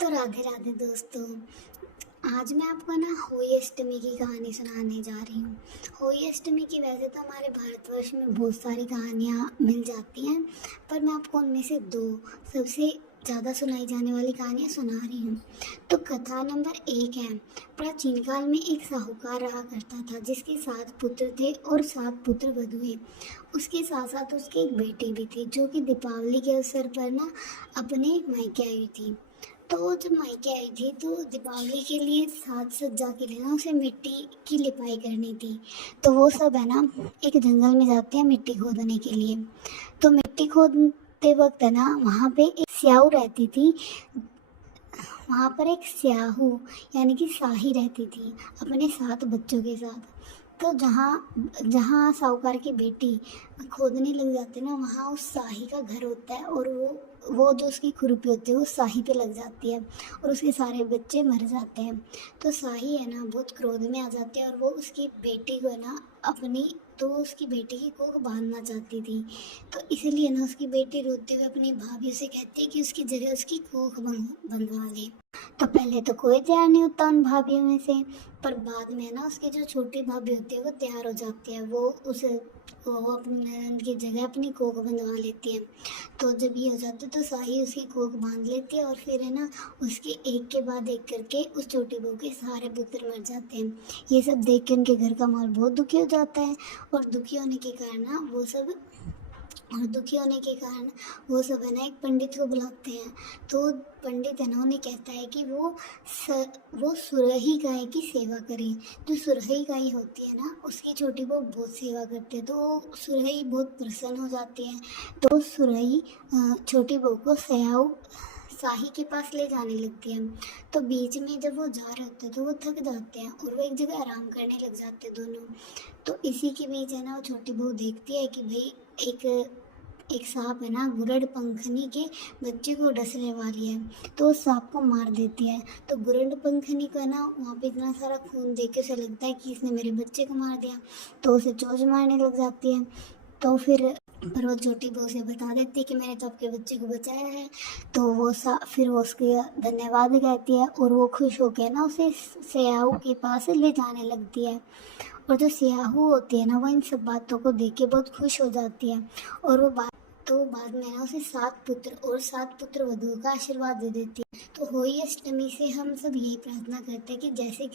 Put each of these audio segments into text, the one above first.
तो राधे राधे दोस्तों। आज मैं आपको ना होली अष्टमी की कहानी सुनाने जा रही हूँ। होली अष्टमी की वैसे तो हमारे भारतवर्ष में बहुत सारी कहानियाँ मिल जाती हैं, पर मैं आपको उनमें से दो सबसे ज़्यादा सुनाई जाने वाली कहानियाँ सुना रही हूँ। तो कथा नंबर 1 है। प्राचीन काल में एक साहूकार रहा करता था जिसके 7 पुत्र थे और 7 पुत्र वधुएं। उसके साथ साथ उसकी एक बेटी भी थी जो कि दीपावली के अवसर पर ना अपने मायके आई थी। तो वो जब मायके आई थी तो दीपावली के लिए साज सज्जा के लिए ना उसे मिट्टी की लिपाई करनी थी। तो वो सब है ना एक जंगल में जाते हैं मिट्टी खोदने के लिए। तो मिट्टी खोदते वक्त है ना वहाँ पे एक स्याऊ रहती थी। वहाँ पर एक स्याहू यानी कि साही रहती थी अपने 7 बच्चों के साथ। तो जहाँ जहाँ साहूकार की बेटी खोदने लग जाती है ना वहाँ उस साही का घर होता है और वो जो उसकी खुरपी होती है वो साही पे लग जाती है और उसके सारे बच्चे मर जाते हैं। तो साही है ना बहुत क्रोध में आ जाती है और वो उसकी बेटी को है ना अपनी तो वो उसकी बेटी की कोख बांधना चाहती थी। तो इसलिए ना उसकी बेटी रोते हुए अपनी भाभी से कहती है कि उसकी जगह उसकी कोख बंधवा ले। तो पहले तो कोई तैयार नहीं होता उन भाभीयों में से, पर बाद में ना उसकी जो छोटी भाभी होती है वो तैयार हो जाती है। वो अपनी ननद की जगह अपनी कोख बंधवा लेती है। तो जब ये हो जाता है तो साही उसकी कोख बांध लेती है और फिर है ना उसके एक के बाद एक करके उस छोटी बहू के सारे पुत्र मर जाते हैं। ये सब देख के उनके घर का माहौल बहुत दुखी हो जाता है और दुखी होने के कारण ना वो सब है ना एक पंडित को बुलाते हैं। तो पंडित है ना उन्हें कहता है कि वो सुरही गाय की सेवा करें। जो सुरही गाय होती है ना उसकी छोटी बहू बहुत सेवा करती है तो सुरही बहुत प्रसन्न हो जाती है। तो सुरही छोटी बहू को शाही के पास ले जाने लगती है। तो बीच में जब वो जा रहे होते हैं तो वो थक जाते हैं और वो एक जगह आराम करने लग जाते हैं दोनों। तो इसी के बीच है ना वो छोटी बहू देखती है कि भाई एक एक सांप है ना गुरड़ पंखनी के बच्चे को डसने वाली है। तो उस सांप को मार देती है। तो गुरड़ पंखनी का ना वहाँ पे इतना सारा खून देख के उसे लगता है कि इसने मेरे बच्चे को मार दिया। तो उसे चोंच मारने लग जाती है। तो पर वो छोटी बहू से बता देती है कि मैंने तो आपके बच्चे को बचाया है। तो फिर वो उसके धन्यवाद कहती है और वो खुश होकर ना उसे स्याहू के पास ले जाने लगती है। और जो स्याहू होती है ना वो इन सब बातों को देख के बहुत खुश हो जाती है और बाद में ना उसे 7 पुत्र वधुओं का आशीर्वाद दे देती है। तो होली अष्टमी से हम सब यही प्रार्थना करते हैं कि जैसी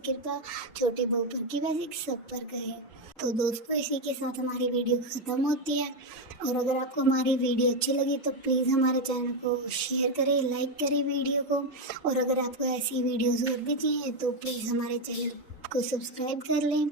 कृपा छोटे बहू पर की वैसे सब पर करे। तो दोस्तों इसी के साथ हमारी वीडियो ख़त्म होती है और अगर आपको हमारी वीडियो अच्छी लगी तो प्लीज़ हमारे चैनल को शेयर करें, लाइक करें वीडियो को। और अगर आपको ऐसी वीडियोज़ और भी चाहिए तो प्लीज़ हमारे चैनल को सब्सक्राइब कर लें।